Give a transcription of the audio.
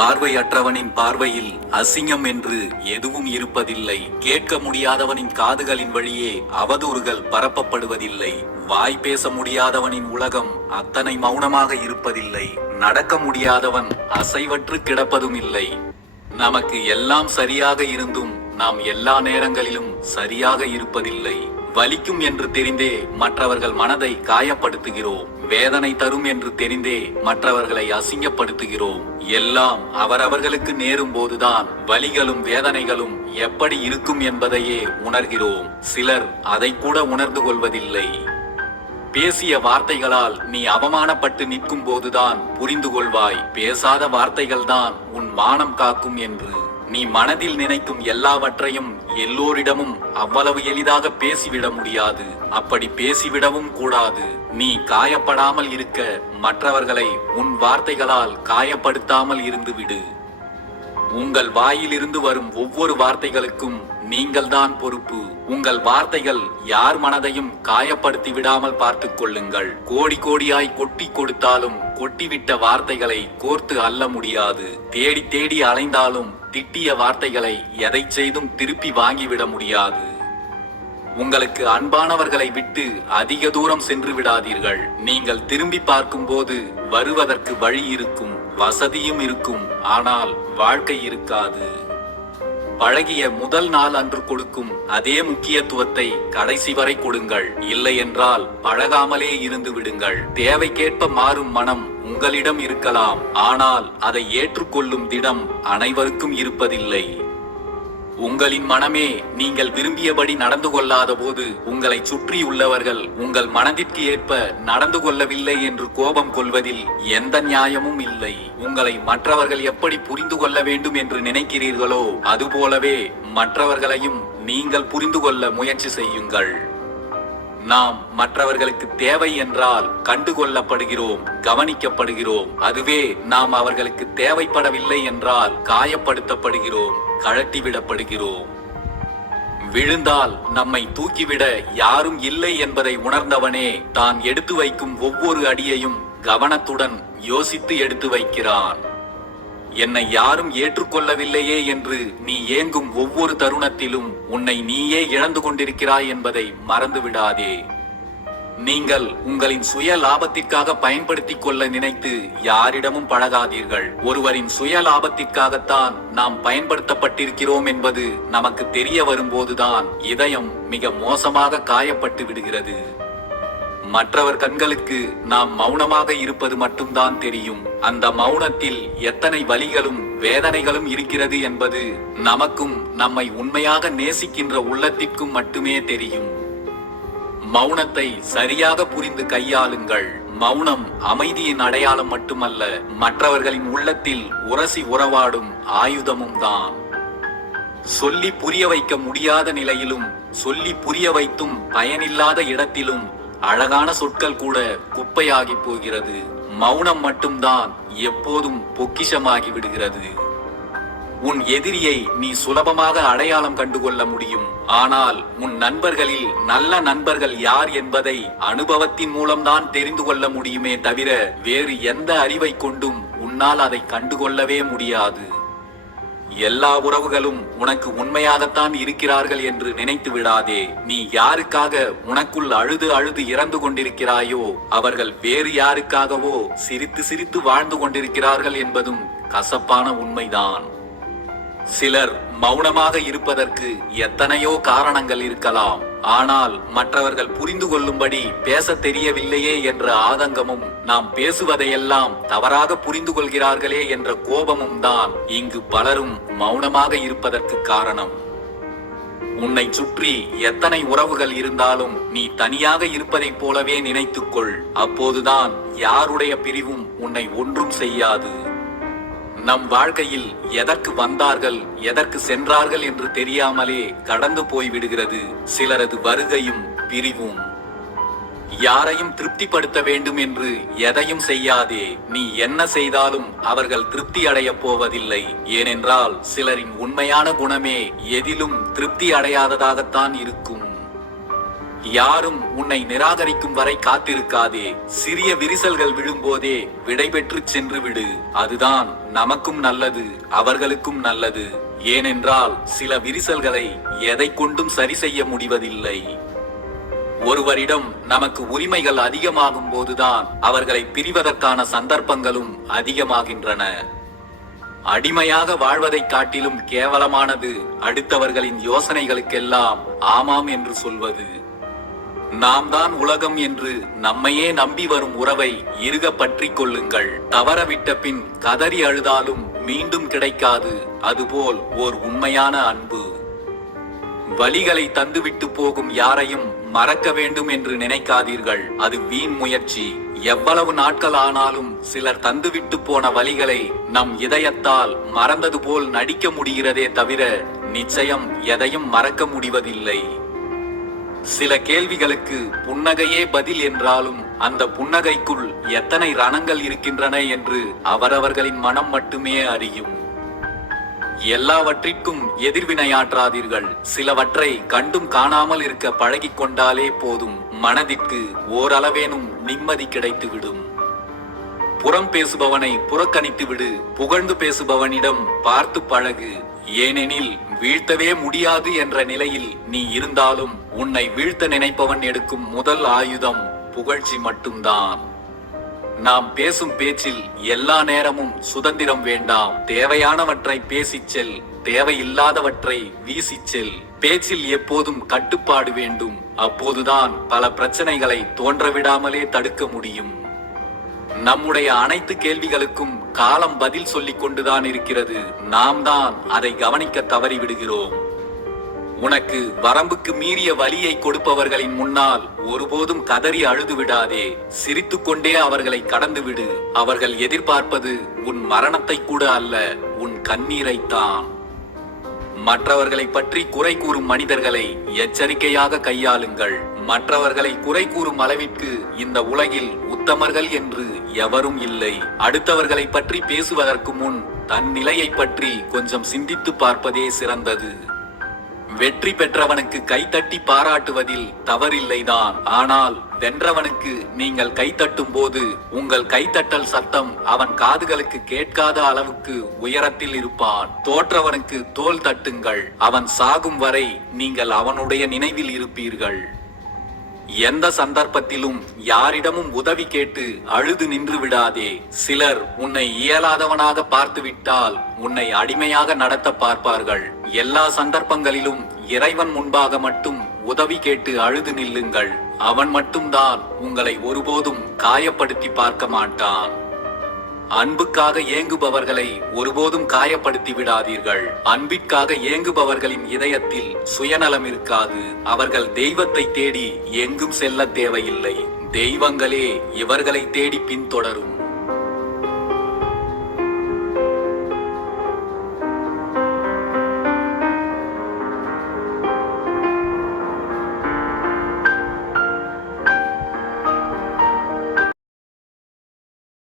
பார்வையற்றவனின் பார்வையில் அசிங்கம் என்று எதுவும் இருப்பதில்லை. கேட்க முடியாதவனின் காதுகளின் வழியே அவதூறுகள் பரப்பப்படுவதில்லை. வாய் பேச முடியாதவனின் உலகம் அத்தனை மௌனமாக இருப்பதில்லை. நடக்க முடியாதவன் அசைவற்று கிடப்பதும் இல்லை. நமக்கு எல்லாம் சரியாக இருந்தும் நாம் எல்லா நேரங்களிலும் சரியாக இருப்பதில்லை. வலிக்கும் என்று தெரிந்தே மற்றவர்கள் மனதை காயப்படுத்துகிறோம். வேதனை தரும் என்று தெரிந்தே மற்றவர்களை அசிங்கப்படுத்துகிறோம். எல்லாம் அவரவர்களுக்கு நேரும் போதுதான் வலிகளும் வேதனைகளும் எப்படி இருக்கும் என்பதையே உணர்கிறோம். சிலர் அதை கூட உணர்ந்து கொள்வதில்லை. பேசிய வார்த்தைகளால் நீ அவமானப்பட்டு நிற்கும் போதுதான் புரிந்து கொள்வாய், பேசாத வார்த்தைகள்தான் உன் மானம் காக்கும் என்று. நீ மனதில் நினைக்கும் எல்லாவற்றையும் எல்லோரிடமும் அவ்வளவு எளிதாக பேசிவிட முடியாது. அப்படி பேசிவிடவும் கூடாது. நீ காயப்படாமல் இருக்க மற்றவர்களை உன் வார்த்தைகளால் காயப்படுத்தாமல் இருந்துவிடு. உங்கள் வாயிலிருந்து வரும் ஒவ்வொரு வார்த்தைகளுக்கும் நீங்கள்தான் பொறுப்பு. உங்கள் வார்த்தைகள் யார் மனதையும் காயப்படுத்தி விடாமல் பார்த்துக் கொள்ளுங்கள். கோடி கோடியாய் கொட்டி கொடுத்தாலும் கொட்டிவிட்ட வார்த்தைகளை கோர்த்து அள்ள முடியாது. தேடி தேடி அலைந்தாலும் திட்டிய வார்த்தைகளை எதை செய்தும் திருப்பி வாங்கிவிட முடியாது. உங்களுக்கு அன்பானவர்களை விட்டு அதிக தூரம் சென்று விடாதீர்கள். நீங்கள் திரும்பி பார்க்கும் போது வருவதற்கு வழி இருக்கும், வசதியும் இருக்கும், ஆனால் வாழ்க்கை இருக்காது. பழகிய முதல் நாள் அன்று கொடுக்கும் அதே முக்கியத்துவத்தை கடைசி வரை கொடுங்கள். இல்லை என்றால் பழகாமலே இருந்து விடுங்கள். தேவைக்கேற்ப மாறும் மனம் உங்களிடம் இருக்கலாம், ஆனால் அதை ஏற்றுக்கொள்ளும் திடம் அனைவருக்கும் இருப்பதில்லை. உங்களின் மனமே நீங்கள் விரும்பியபடி நடந்து கொள்ளாத போது உங்களை சுற்றியுள்ளவர்கள் உங்கள் மனதிற்கு ஏற்ப நடந்து கொள்ளவில்லை என்று கோபம் கொள்வதில் எந்த நியாயமும் இல்லை. உங்களை மற்றவர்கள் எப்படி புரிந்து கொள்ள வேண்டும் என்று நினைக்கிறீர்களோ அதுபோலவே மற்றவர்களையும் நீங்கள் புரிந்து கொள்ள முயற்சி செய்யுங்கள். நாம் மற்றவர்களுக்கு தேவை என்றால் கண்டுகொள்ளப்படுகிறோம், கவனிக்கப்படுகிறோம். அதுவே நாம் அவர்களுக்கு தேவைப்படவில்லை என்றால் காயப்படுத்தப்படுகிறோம், கழட்டிவிடப்படுகிறோம். விழுந்தால் நம்மை தூக்கிவிட யாரும் இல்லை என்பதை உணர்ந்தவனே தான் எடுத்து வைக்கும் ஒவ்வொரு அடியையும் கவனத்துடன் யோசித்து எடுத்து வைக்கிறான். என்னை யாரும் ஏற்றுக்கொள்ளவில்லையே என்று நீ ஏங்கும் ஒவ்வொரு தருணத்திலும் உன்னை நீயே இழந்து கொண்டிருக்கிறாய் என்பதை மறந்து விடாதே. நீங்கள் உங்களின் சுய லாபத்திற்காக பயன்படுத்திக் கொள்ள நினைத்து யாரிடமும் பழகாதீர்கள். ஒருவரின் சுய லாபத்திற்காகத்தான் நாம் பயன்படுத்தப்பட்டிருக்கிறோம் என்பது நமக்கு தெரிய வரும்போதுதான் இதயம் மிக மோசமாக காயப்பட்டு விடுகிறது. மற்றவர் கண்களுக்கு நாம் மௌனமாக இருப்பது மட்டும்தான் தெரியும். அந்த மௌனத்தில் எத்தனை வலிகளும் வேதனைகளும் இருக்கிறது என்பது நமக்கும் நம்மை உண்மையாக நேசிக்கின்ற உள்ளத்திற்கும் மட்டுமே தெரியும். மௌனத்தை சரியாக புரிந்து கையாளுங்கள். மௌனம் அமைதியின் அடையாளம் மட்டுமல்ல, மற்றவர்களின் உள்ளத்தில் உரசி உறவாடும் ஆயுதமும் தான். சொல்லி புரிய வைக்க முடியாத நிலையிலும் சொல்லி புரிய வைத்தும் பயனில்லாத இடத்திலும் அழகான சொற்கள் கூட குப்பையாகி போகிறது. மௌனம் மட்டும்தான் எப்போதும் பொக்கிஷமாகி விடுகிறது. உன் எதிரியை நீ சுலபமாக அடையாளம் கண்டுகொள்ள முடியும். ஆனால் உன் நண்பர்களில் நல்ல நண்பர்கள் யார் என்பதை அனுபவத்தின் மூலம்தான் தெரிந்து கொள்ள முடியுமே தவிர வேறு எந்த அறிவை கொண்டும் உன்னால் அதை கண்டுகொள்ளவே முடியாது. எல்லா உறவுகளும் உனக்கு உண்மையாகத்தான் இருக்கிறார்கள் என்று நினைத்து விடாதே. நீ யாருக்காக உனக்குள் அழுது அழுது இறந்து கொண்டிருக்கிறாயோ அவர்கள் வேறு யாருக்காகவோ சிரித்து சிரித்து வாழ்ந்து கொண்டிருக்கிறார்கள் என்பதும் கசப்பான உண்மைதான். சிலர் மௌனமாக இருப்பதற்கு எத்தனையோ காரணங்கள் இருக்கலாம். ஆனால் மற்றவர்கள் புரிந்து கொள்ளும்படி பேச தெரியவில்லையே என்ற ஆதங்கமும் நாம் பேசுவதையெல்லாம் தவறாக புரிந்து கொள்கிறார்களே என்ற கோபமும் தான் இங்கு பலரும் மௌனமாக இருப்பதற்கு காரணம். உன்னை சுற்றி எத்தனை உறவுகள் இருந்தாலும் நீ தனியாக இருப்பதைப் போலவே நினைத்துக்கொள். அப்போதுதான் யாருடைய பிரிவும் உன்னை ஒன்றும் செய்யாது. நம் வாழ்க்கையில் எதற்கு வந்தார்கள் எதற்கு சென்றார்கள் என்று தெரியாமலே கடந்து போய்விடுகிறது சிலரது வருகையும் பிரிவும். யாரையும் திருப்திப்படுத்த வேண்டும் என்று எதையும் செய்யாதே. நீ என்ன செய்தாலும் அவர்கள் திருப்தி அடையப் போவதில்லை. ஏனென்றால் சிலரின் உண்மையான குணமே எதிலும் திருப்தி அடையாததாகத்தான் இருக்கும். யாரும் உன்னை நிராகரிக்கும் வரை காத்திருக்காதே. சிறிய விரிசல்கள் விழும்போதே விடைபெற்று சென்று விடு. அதுதான் நமக்கும் நல்லது, அவர்களுக்கும் நல்லது. ஏனென்றால் சில விரிசல்களை எதை கொண்டும் சரி செய்ய முடிவதில்லை. ஒருவரிடம் நமக்கு உரிமைகள் அதிகமாகும் போதுதான் அவர்களை பிரிவதற்கான சந்தர்ப்பங்களும் அதிகமாகின்றன. அடிமையாக வாழ்வதைக் காட்டிலும் கேவலமானது அடுத்தவர்களின் யோசனைகளுக்கெல்லாம் ஆமாம் என்று சொல்வது. நாம் தான் உலகம் என்று நம்மையே நம்பி வரும் உறவை இறுக பற்றிக் கொள்ளுங்கள். தவறவிட்ட பின் கதறி அழுதாலும் மீண்டும் கிடைக்காது. அதுபோல் ஓர் உண்மையான அன்பு. வலிகளை தந்துவிட்டு போகும் யாரையும் மறக்க வேண்டும் என்று நினைக்காதீர்கள். அது வீண் முயற்சி. எவ்வளவு நாட்கள் ஆனாலும் சிலர் தந்துவிட்டு போன வலிகளை நம் இதயத்தால் மறந்தது போல் நடிக்க முடிகிறதே தவிர நிச்சயம் எதையும் மறக்க முடிவதில்லை. சில கேள்விகளுக்கு புன்னகையே பதில் என்றாலும் அந்த புன்னகைக்குள் எத்தனை ரணங்கள் இருக்கின்றன என்று அவரவர்களின் மனம் மட்டுமே அறியும். எல்லாவற்றிற்கும் எதிர்வினையாற்றாதீர்கள். சிலவற்றை கண்டும் காணாமல் இருக்க பழகிக் கொண்டாலே போதும். மனதிற்கு ஓரளவேனும் நிம்மதி கிடைத்துவிடும். புறம் பேசுபவனை புறக்கணித்து விடு. புகழ்ந்து பேசுபவனிடம் பார்த்து பழகு. ஏனெனில் வீழ்த்தவே முடியாது என்ற நிலையில் நீ இருந்தாலும் உன்னை வீழ்த்த நினைப்பவன் எடுக்கும் முதல் ஆயுதம் புகழ்ச்சி மட்டும்தான். நாம் பேசும் பேச்சில் எல்லா நேரமும் சுதந்திரம் வேண்டாம். தேவையானவற்றை பேசிச் செல், தேவையில்லாதவற்றை வீசிச் செல். பேச்சில் எப்போதும் கட்டுப்பாடு வேண்டும். அப்போதுதான் பல பிரச்சனைகளை தோன்றவிடாமலே தடுக்க முடியும். நம்முடைய அனைத்து கேள்விகளுக்கும் காலம் பதில் சொல்லிக் கொண்டுதான் இருக்கிறது. நாம் தான் அதை கவனிக்க தவறிவிடுகிறோம். உனக்கு வரம்புக்கு மீறிய வலியை கொடுப்பவர்களின் முன்னால் ஒருபோதும் கதறி அழுது விடாதே. சிரித்துக்கொண்டே அவர்களை கடந்து விடு. அவர்கள் எதிர்பார்ப்பது உன் மரணத்தை கூட அல்ல, உன் கண்ணீரைத்தான். மற்றவர்களை பற்றி குறை கூறும் மனிதர்களை எச்சரிக்கையாக கையாளுங்கள். மற்றவர்களை குறை கூறும் அளவிற்கு இந்த உலகில் உத்தமர்கள் என்று எவரும் இல்லை. அடுத்தவர்களை பற்றி பேசுவதற்கு முன் தன் நிலையை பற்றி கொஞ்சம் சிந்தித்து பார்ப்பதே சிறந்தது. வெற்றி பெற்றவனுக்கு கைத்தட்டி பாராட்டுவதில் தவறில்லைதான். ஆனால் வென்றவனுக்கு நீங்கள் கைத்தட்டும் போது உங்கள் கைத்தட்டல் சத்தம் அவன் காதுகளுக்கு கேட்காத அளவுக்கு உயரத்தில் இருப்பான். தோற்றவனுக்கு தோள் தட்டுங்கள். அவன் சாகும் வரை நீங்கள் அவனுடைய நினைவில் இருப்பீர்கள். எந்த சந்தர்ப்பத்திலும் யாரிடமும் உதவி கேட்டு அழுது நின்று விடாதே. சிலர் உன்னை இயலாதவனாக பார்த்துவிட்டால் உன்னை அடிமையாக நடத்த பார்ப்பார்கள். எல்லா சந்தர்ப்பங்களிலும் இறைவன் முன்பாக மட்டும் உதவி கேட்டு அழுது நில்லுங்கள். அவன் மட்டும்தான் உங்களை ஒருபோதும் காயப்படுத்தி பார்க்க மாட்டான். அன்புக்காக ஏங்குபவர்களை ஒருபோதும் காயப்படுத்தி விடாதீர்கள். அன்பிற்காக ஏங்குபவர்களின் இதயத்தில் சுயநலம் இருக்காது. அவர்கள் தெய்வத்தை தேடி எங்கும் செல்ல தேவையில்லை. தெய்வங்களே இவர்களை தேடி பின்தொடரும்.